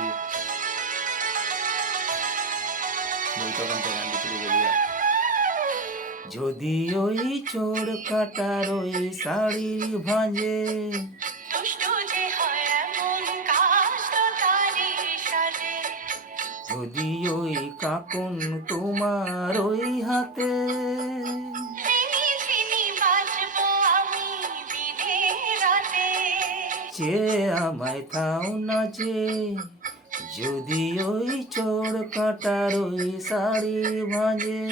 দেখি বই তখন তো গান দিতে গেলিয়া যদি ওই চোর কাটার ওই শাড়ির ভাঁজে যদি ওই কাকুন তোমার ওই হাতে চেয়ে আমায় থাও না যে যদি ওই চোর কাটার ওই শাড়ি ভাঁজে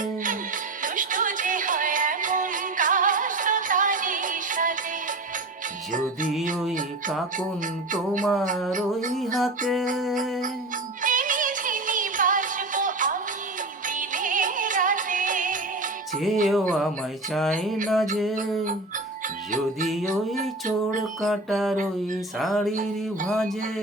যদি ওই কাকুন তোমার ওই হাতে চেয়েও আমায় চাই না যে যদি ওই চোর কাটার ওই শাড়ির ভাঁজে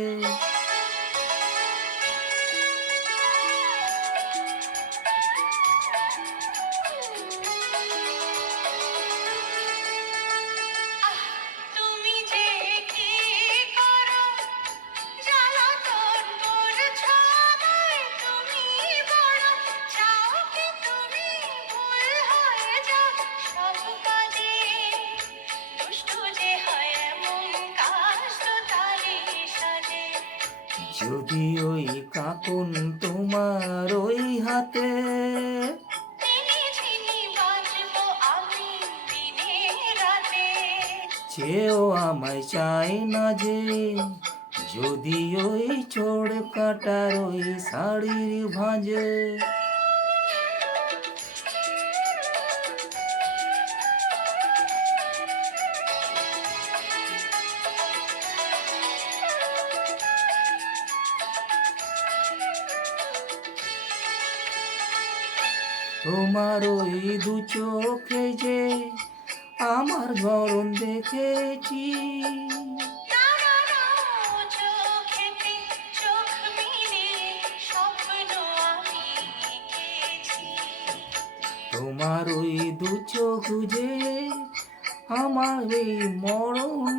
যদি ওই কাকুন তোমার ওই হাতে চেয়েও আমায় চাই না যে যদি ওই চোর কাটার ওই শাড়ির ভাঁজে তোমার ওই দু চোখে যে আমার ধরন দেখেছি তোমার ওই দু চোখ যে আমার এই মরণ